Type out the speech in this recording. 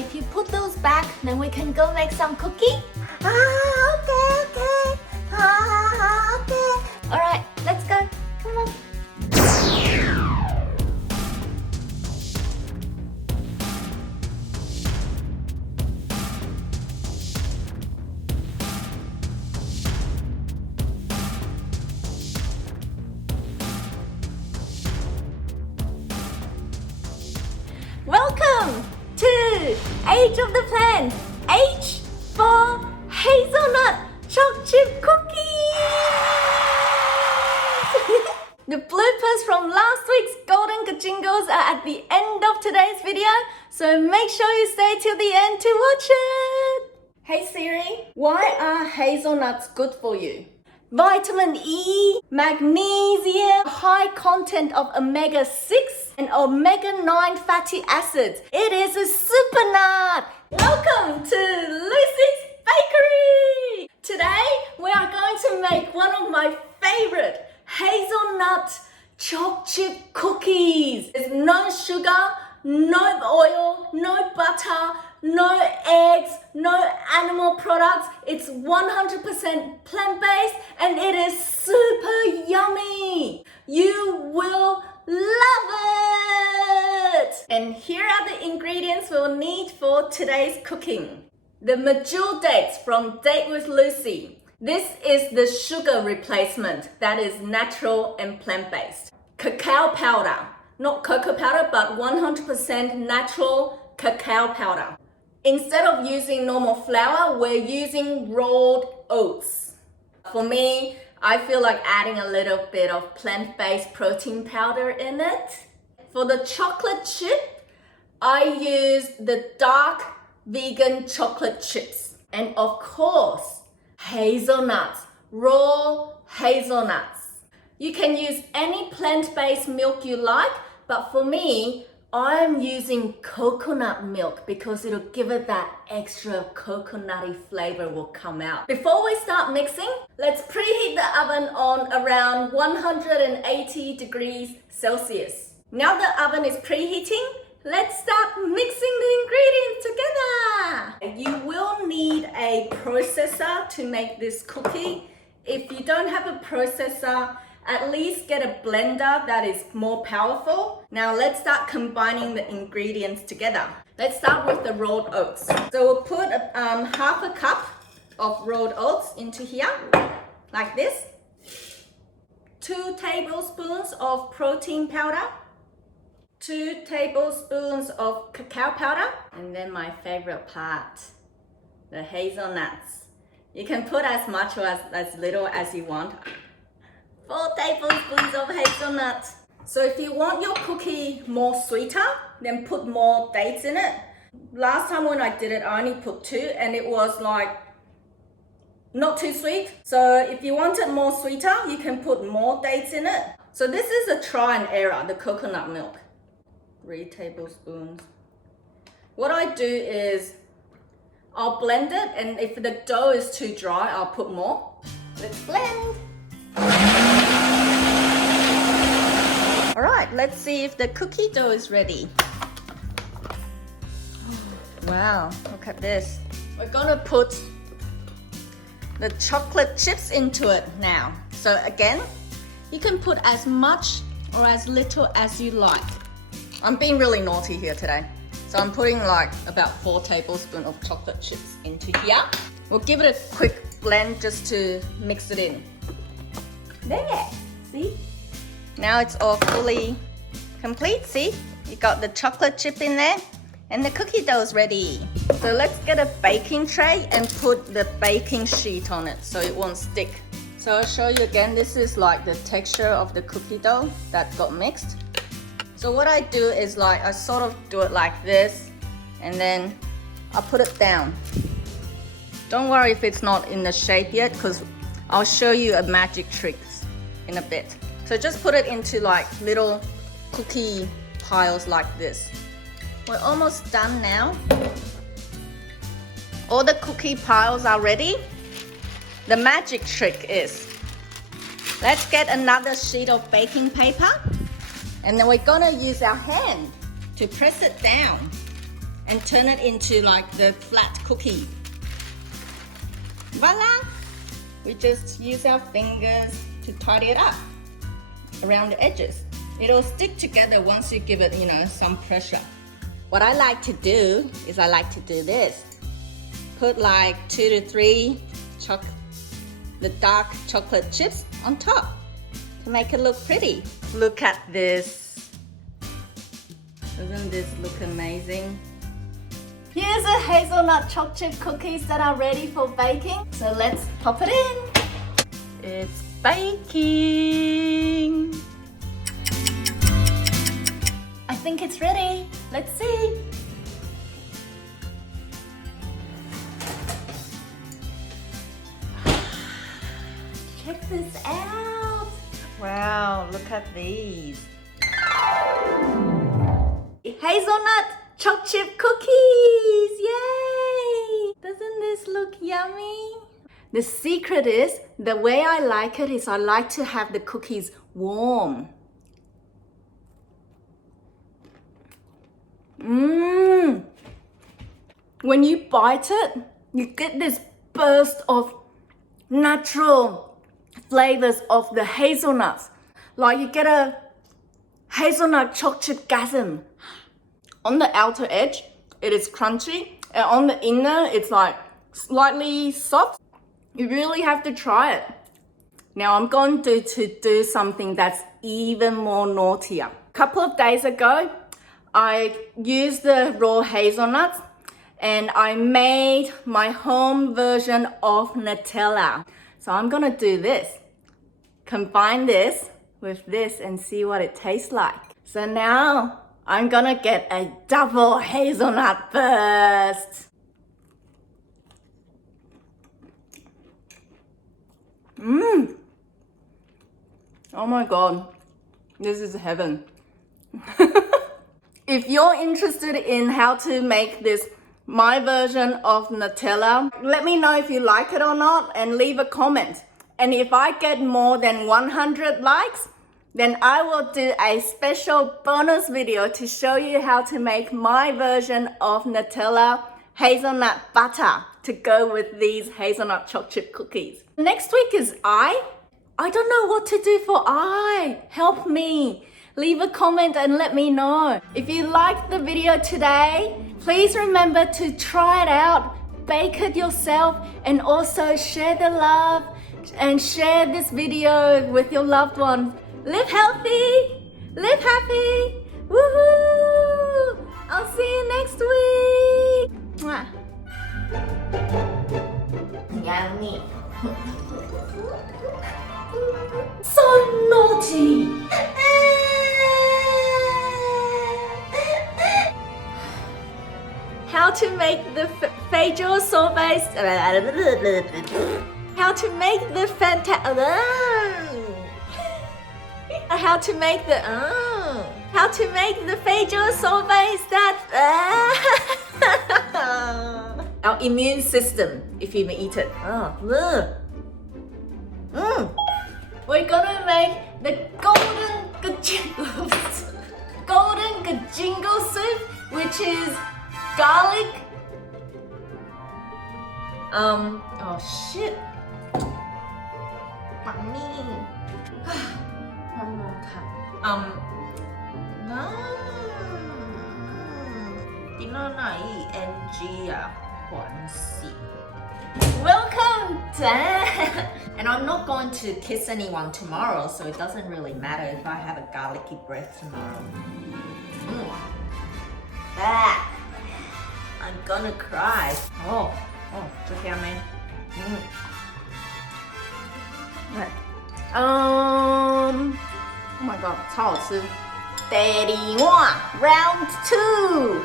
if you put those back, then we can go make some cookie. Okay. Okay. Alright, let's go. Come on. Welcome to Age of the Plant. H for Hazelnut Choc-Chip Cookies. The bloopers from last week's Golden Kajingles are at the end of today's video, so make sure you stay till the end to watch it. Hey Siri, why are hazelnuts good for you? Vitamin E, magnesium, high content of omega-6 and omega-9 fatty acids. It is a super nut! Welcome to Lucy's Bakery! Today, we are going to make one of my favorite hazelnut choc-chip cookies. There's no sugar, no oil, no butter, no eggs, no animal products. It's 100% plant-based and it is super yummy. You will love it! And here are the ingredients we'll need for today's cooking. The medjool dates from Date with Lucy. This is the sugar replacement that is natural and plant-based. Cacao powder, not cocoa powder, but 100% natural cacao powder. Instead of using normal flour, we're using rolled oats. For me, I feel like adding a little bit of plant-based protein powder in it. For the chocolate chip, I use the dark vegan chocolate chips. And of course, hazelnuts, raw hazelnuts. You can use any plant-based milk you like, but for me, I'm using coconut milk because it'll give it that extra coconutty flavor will come out. Before we start mixing, let's preheat the oven on around 180 degrees Celsius. Now the oven is preheating, let's start mixing the ingredients together. You will need a processor to make this cookie. If you don't have a processor, at least get a blender that is more powerful. Now let's start combining the ingredients together. Let's start with the rolled oats. So we'll put half a cup of rolled oats into here, like this. 2 tablespoons of protein powder. 2 tablespoons of cacao powder. And then my favorite part, the hazelnuts. You can put as much or as little as you want. 4 tablespoons of hazelnut. So if you want your cookie more sweeter, then put more dates in it. Last time when I did it, I only put 2 and it was like not too sweet. So if you want it more sweeter, you can put more dates in it. So this is a try and error, the coconut milk. 3 tablespoons. What I do is I'll blend it, and if the dough is too dry, I'll put more. Let's blend. Alright, let's see if the cookie dough is ready. Wow, look at this. We're gonna put the chocolate chips into it now. So again, you can put as much or as little as you like. I'm being really naughty here today. So I'm putting like about 4 tablespoons of chocolate chips into here. We'll give it a quick blend just to mix it in. There, see? Now it's all fully complete, see? You got the chocolate chip in there and the cookie dough is ready. So let's get a baking tray and put the baking sheet on it so it won't stick. So I'll show you again, this is like the texture of the cookie dough that got mixed. So what I do is like, I sort of do it like this and then I put it down. Don't worry if it's not in the shape yet because I'll show you a magic trick in a bit. So just put it into like little cookie piles like this. We're almost done now. All the cookie piles are ready. The magic trick is, let's get another sheet of baking paper and then we're gonna use our hand to press it down and turn it into like the flat cookie. Voila! We just use our fingers to tidy it up around the edges. It'll stick together once you give it, you know, some pressure. What I like to do is I like to do this. Put like 2 to 3 the dark chocolate chips on top to make it look pretty. Look at this. Doesn't this look amazing? Here's a hazelnut choc-chip cookies that are ready for baking. So let's pop it in. It's baking. I think it's ready. Let's see. Check this out. Wow, look at these. Hazelnut Choc-Chip Cookies. Yay! Doesn't this look yummy? The secret is, the way I like it is I like to have the cookies warm. When you bite it, you get this burst of natural flavors of the hazelnuts. Like you get a hazelnut choc-chip gasm. On the outer edge, it is crunchy, and on the inner, it's like slightly soft. You really have to try it. Now I'm going to do something that's even more naughtier. A couple of days ago, I used the raw hazelnuts and I made my home version of Nutella. So I'm gonna do this. Combine this with this and see what it tastes like. So now I'm gonna get a double hazelnut burst. Oh my God, this is heaven. If you're interested in how to make this, my version of Nutella, let me know if you like it or not and leave a comment. And if I get more than 100 likes, then I will do a special bonus video to show you how to make my version of Nutella hazelnut butter to go with these hazelnut choc-chip cookies. Next week is I don't know what to do for I. Help me. Leave a comment and let me know. If you liked the video today, please remember to try it out, bake it yourself, and also share the love and share this video with your loved ones. Live healthy, live happy, woohoo! I'll see you next week. Mwah. Yummy. So naughty. How to make the facial sorbet. How to make the How to make the facial sorbets that our immune system, if you eat it. We're gonna make the golden gajingle soup, which is garlic. Oh shit. One more time. Welcome, Dad. And I'm not going to kiss anyone tomorrow, so it doesn't really matter if I have a garlicky breath tomorrow. I'm gonna cry. Oh, look at me. Oh my God, 超好吃。31 round 2.